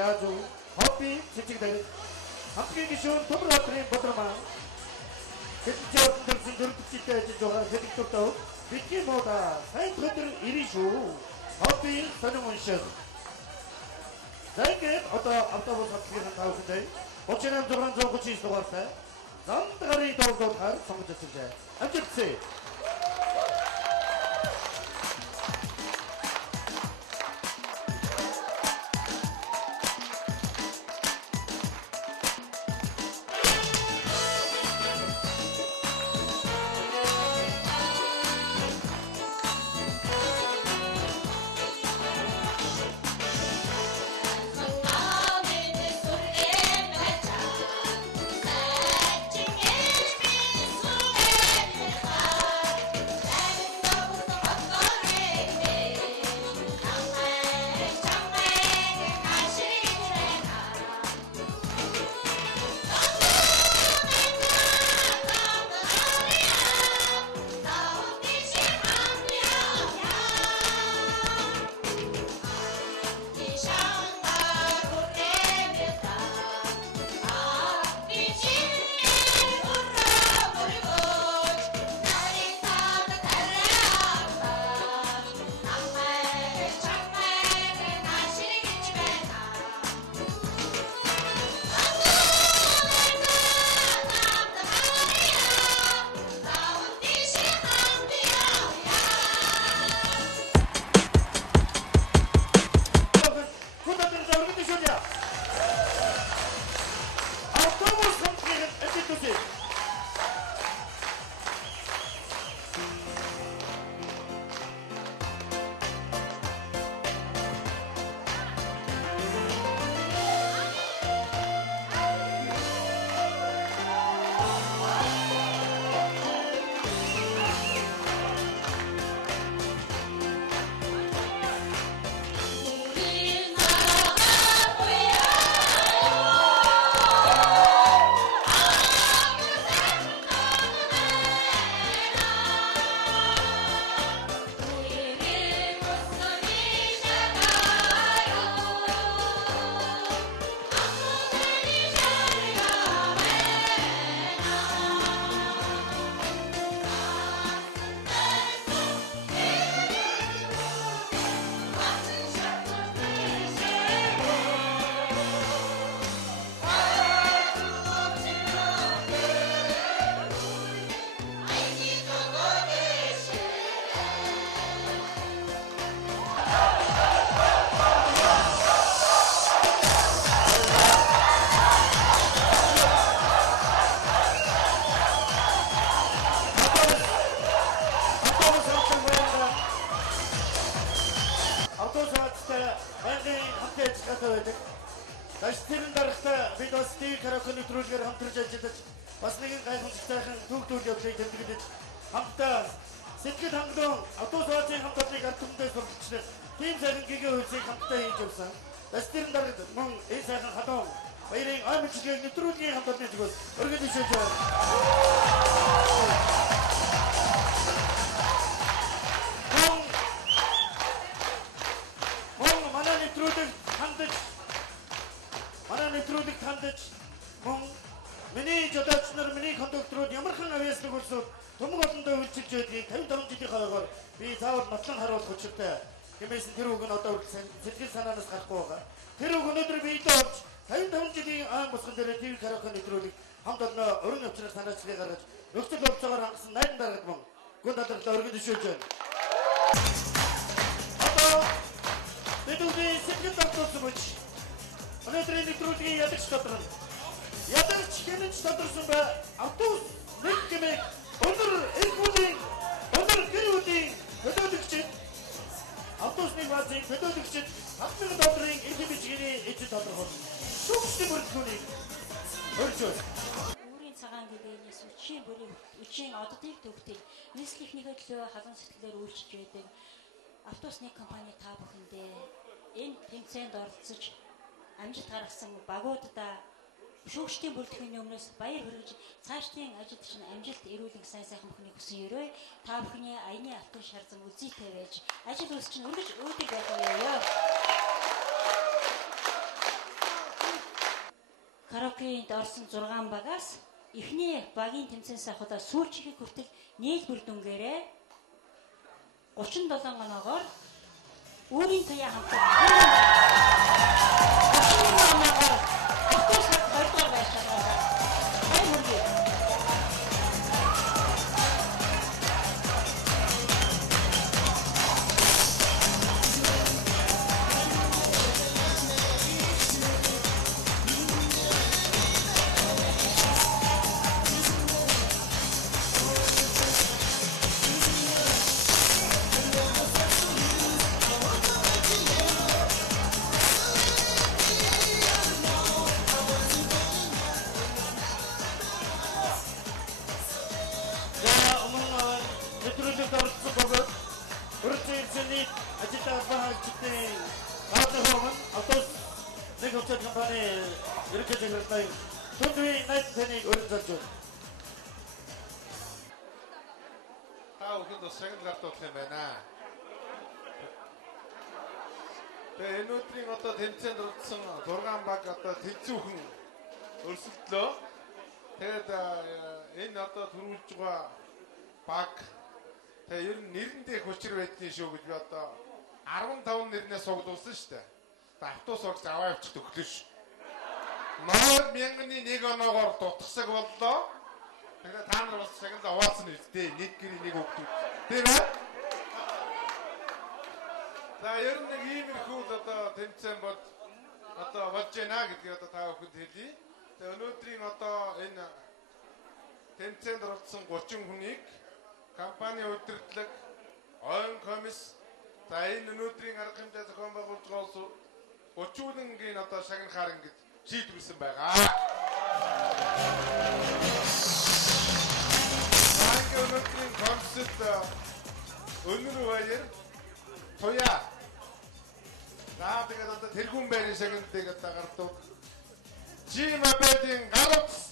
Яажу, Хоппи, Цэцэгдэр, хамтгийн гишүүн Төмрөдрийн Бодрмаа, хэдэн дөрвөн дөрвөлжтэй ажиж байгаа хэдэгтөртөө бидний мода сайн өдөр ирнэ шүү. Хоппи сонин унших. За ингээд одоо автобус хамтгийн тавхтай 38639 дугаартай зам гарын дөрвөлдөхөр сонгож ирсэн. Амжилтсэ. Даштерэн дарагтай бид бас стил караоке нэвтрүүлгээр хамтарч ажиллаж бас нэгэн гайхамшигтайхан төгтүүл явдлыг тэмдэглэж хамтдаа сэтгэл хангалуун автобус хаацын хамт олныг ард түмэндээ сурталчлах тийм сайхан гэгээ үйлсийг хамтдаа хийж явсан. Даштерэн дарагт мөн энэ сайхан хадуун баярын аймагчлалыг нэвтрүүлгийн хамт олны зүгээс өргөж ишүүлж байна. Нэвтрүүлэгт хандаж мөн миний жолооч нар миний кондукторууд ямархан авьяаслаг улсууд төмөг олондоо үйлчилж байдгийг 55 жилийн хойгоор би заавал нотлон харуулах учиртай. Тиймээс тэр үг нь одоо хүртэл сэтгэл санаанаас гарахгүй байгаа. Тэр үг өнөөдөр би идэ олж 55 жилийн аан босгон дээр тэр караоке нэвтрүүлэг хамт олноо өрн өвчнөр санаачлыг гаргаж нөхцөл болцоогоор хангасан найдан дарагт мөн гүн тадралаа өргөж ишүүлж байна. Одоо бид үгүй сэтгэл тогтоосон мөч өнөөдрийн нэвтрүүлгийн ядарч тодорно. Ядарч хянаж тодорсон ба автобус нэг гэмээр өндөр эргүүдийн өндөр гэрүүдийн хөдөлгөгчд автобусны баазын хөдөлгөгчд $10,000 эдийн бичгийн эцэд тодорхойлно. Шүүгчдийн бүрэлдэхүүнийг өргөж өөрийн цагаан гэдээнээс үчийн бүрийн үчийн оддыг төвхтэй нийслэхнийхээ төлөө халуун сэтгэлээр үйлчилж байдаг автобусны компани та бүхэндээ энэ тэмцээнд оролцож амжилт гаргасан багуудаа шүүгчдийн бүрэлдэхүүний өмнөөс баяр хүргэж цаашдын ажилд чинь амжилт эрүүлэн сайн сайхан бүхнийг хүсэн өрөө та бүхний аяны алтан шар зам үзийтэй байж ажил үйлс чинь өргөж өөдөг байх ёо. караокенд орсон 6 багаас эхний багийн тэмцээнээс авахудаа сүүлчийн хүртэл нийлбэр дүнгээрээ 37 оноогоор өөрийн туяа хамтар 37 оноогоор автобус 2 дугаар байшаагаар хай мөргий. 이렇게 생겼다. 돈주의 나이트 테닉 어른전주. Та бүхэнд бас шагнал гарт болох юм байна. Тэгээ энэ өдрийн одоо тэмцээнд орсон 6 баг одоо тэнцүүхэн өрсөлдлөө. Тэгээд энэ одоо төрүүлж байгаа баг тэгээ ер нь нэрэндээ хүчээр байдгийн шүү гэж би одоо 15 нэрнээ сугдуулсан шүү дээ. Автобус огч аваа явчих төглөө ш. 8,000-ны 1 оноогоор дутгсаг боллоо. Тэгэхээр та нар бас шагнал аваасан үстэй. Нэг гэрийн нэг хүүхдүүд. Тийм ээ? За ер нь нэг иймэрхүү одоо тэмцээн бол одоо болж байна гэдгийг одоо та бүхэнд хэлье. Тэгээ өнөөдрийн одоо энэ тэмцээнд оролцсон 30 хүнийг компани удирдлага, ойн комисс, за энэ өнөөдрийн арга хэмжээ зохион байгуулж байгаа 30-ийн одоо шагнахаар ингэж шийдвэрсэн байгаа. Өнөөдрийн комиссд өнөр баяр туяа. За тэгээд одоо тэргүүн байрын шагналтыг одоо гардаг. Жимабэдийн галц